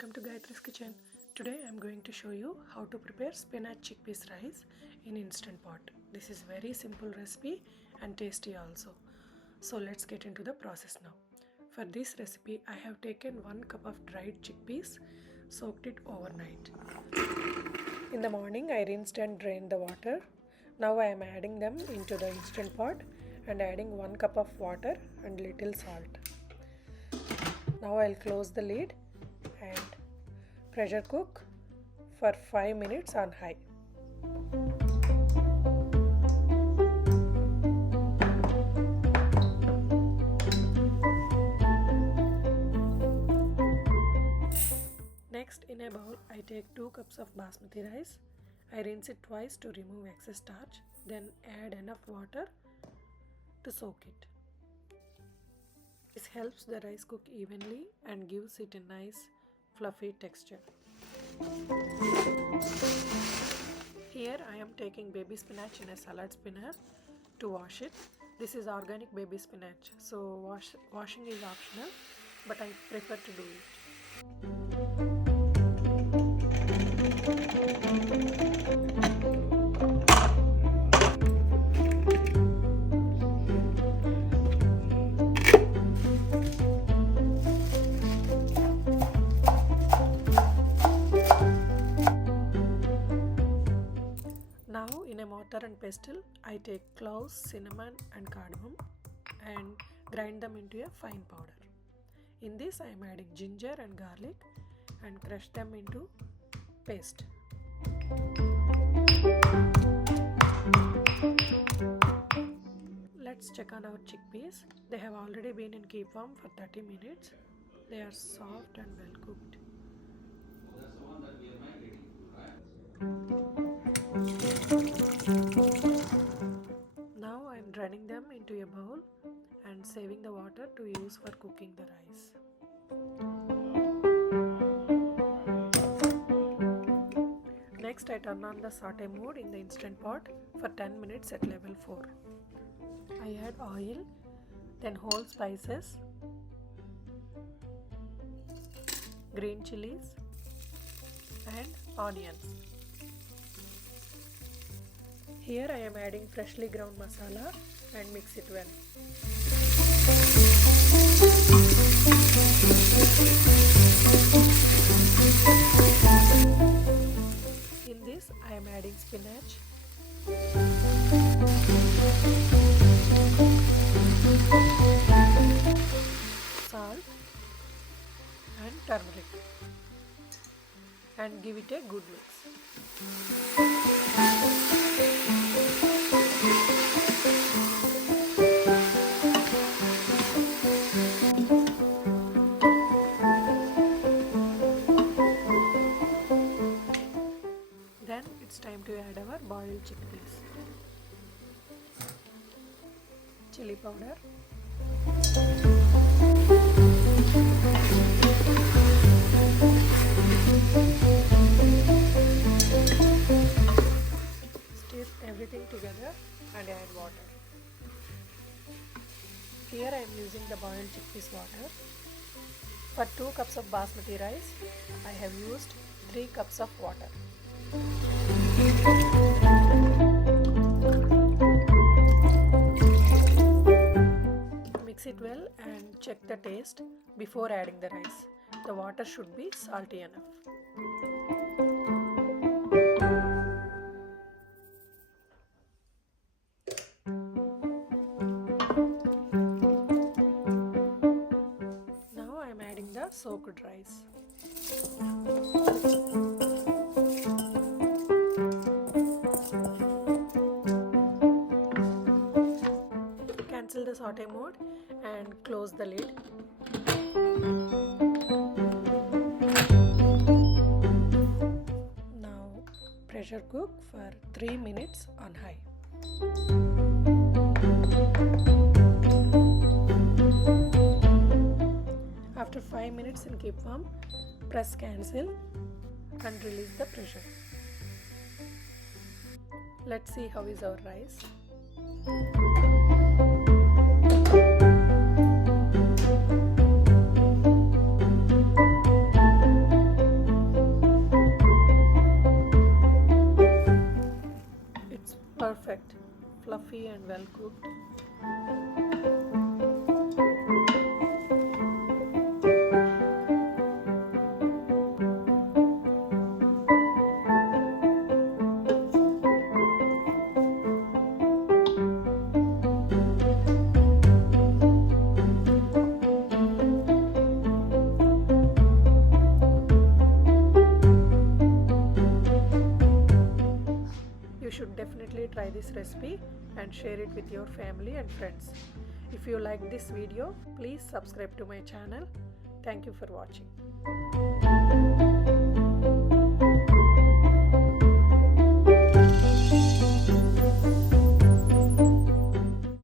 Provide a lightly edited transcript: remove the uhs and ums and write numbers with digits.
welcome to Gayathri's kitchen. Today I am going to show you how to prepare spinach chickpeas rice in instant pot. This is very simple recipe and tasty also. So let's get into the process now. For this recipe I have taken 1 cup of dried chickpeas, soaked it overnight. In the morning I rinsed and drained the water. Now I am adding them into the instant pot and adding 1 cup of water and little salt. Now I'll close the lid and pressure cook for 5 minutes on high. Next, in a bowl I take 2 cups of basmati rice. I rinse it twice to remove excess starch, then add enough water to soak it. This helps the rice cook evenly and gives it a nice fluffy texture. Here I am taking baby spinach in a salad spinner to wash it. This is organic baby spinach, so washing is optional, but I prefer to do it. In a mortar and pestle, I take cloves, cinnamon and cardamom and grind them into a fine powder. In this I am adding ginger and garlic and crush them into paste. Let's check on our chickpeas. They have already been in keep warm for 30 minutes. They are soft and well cooked. That's the one that we are migrating to, right? Now I am draining them into a bowl and saving the water to use for cooking the rice. Next I turn on the saute mode in the instant pot for 10 minutes at level 4. I add oil, then whole spices, green chilies and onions. Here I am adding freshly ground masala and mix it well. In this I am adding spinach, salt and turmeric and give it a good mix. Then it's time to add our boiled chickpeas. Chilli powder, stir everything together and add water. Here I am using the boiled chickpeas water. For 2 cups of basmati rice, I have used 3 cups of water. Mix it well and check the taste before adding the rice. The water should be salty enough. Now I am adding the soaked rice. Cancel the saute mode and close the lid. Now pressure cook for 3 minutes on high. After 5 minutes in keep warm, press cancel and release the pressure. Let's see how is our rice. well cooked. You should definitely try this recipe and share it with your family and friends. If you like this video, please subscribe to my channel. Thank you for watching.